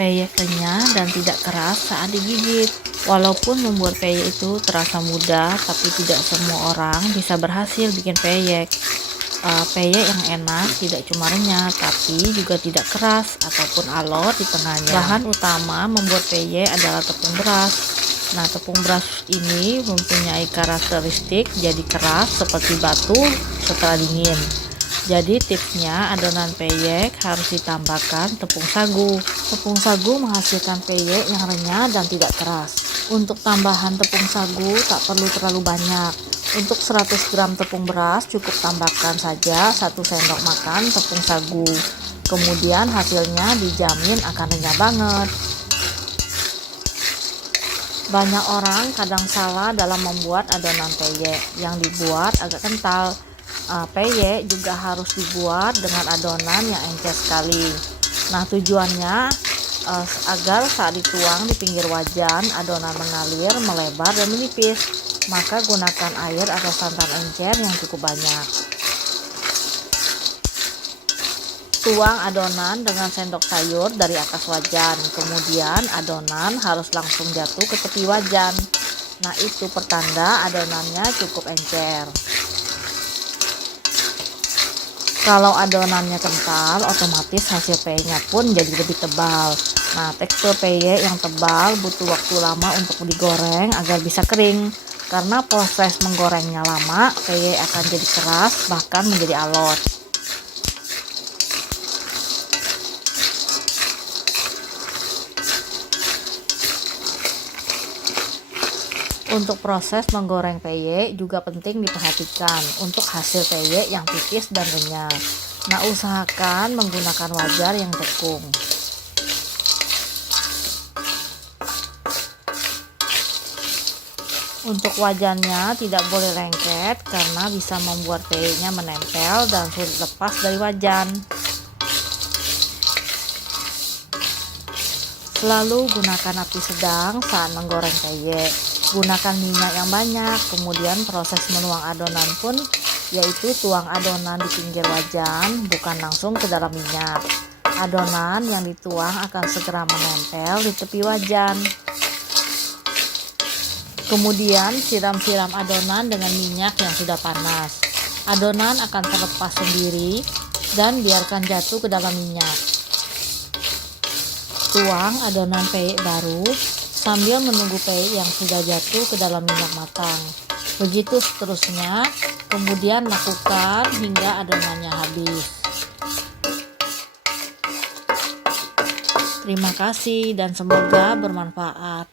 Peyek renyah dan tidak keras saat digigit. Walaupun membuat peyek itu terasa mudah, tapi tidak semua orang bisa berhasil bikin peyek. Peyek yang enak tidak cuma renyah, tapi juga tidak keras ataupun alot di tengahnya. Bahan utama membuat peyek adalah tepung beras. Nah, tepung beras ini mempunyai karakteristik jadi keras seperti batu setelah dingin. Jadi tipsnya, adonan peyek harus ditambahkan tepung sagu. Tepung sagu menghasilkan peyek yang renyah dan tidak keras. Untuk tambahan tepung sagu tak perlu terlalu banyak. Untuk 100 gram tepung beras cukup tambahkan saja 1 sendok makan tepung sagu. Kemudian hasilnya dijamin akan renyah banget. Banyak orang kadang salah dalam membuat adonan peyek yang dibuat agak kental. Peyek juga harus dibuat dengan adonan yang encer sekali. Nah, tujuannya agar saat dituang di pinggir wajan adonan mengalir, melebar dan menipis. Maka gunakan air atau santan encer yang cukup banyak. Tuang adonan dengan sendok sayur dari atas wajan. Kemudian adonan harus langsung jatuh ke tepi wajan. Nah, itu pertanda adonannya cukup encer. Kalau adonannya kental, otomatis hasil peyeknya pun jadi lebih tebal. Nah, tekstur peyek yang tebal butuh waktu lama untuk digoreng agar bisa kering. Karena proses menggorengnya lama, peyek akan jadi keras, bahkan menjadi alot. Untuk proses menggoreng peyek juga penting diperhatikan untuk hasil peyek yang tipis dan renyah. Nah, usahakan menggunakan wajan yang tekung. Untuk wajannya tidak boleh lengket karena bisa membuat peyeknya menempel dan sulit lepas dari wajan. Selalu gunakan api sedang saat menggoreng peyek. Gunakan minyak yang banyak. Kemudian proses menuang adonan pun yaitu tuang adonan di pinggir wajan, bukan langsung ke dalam minyak. Adonan yang dituang akan segera menempel di tepi wajan. Kemudian siram-siram adonan dengan minyak yang sudah panas. Adonan akan terlepas sendiri dan biarkan jatuh ke dalam minyak. Tuang adonan peyek baru sambil menunggu peyek yang sudah jatuh ke dalam minyak matang. Begitu seterusnya, kemudian lakukan hingga adonannya habis. Terima kasih dan semoga bermanfaat.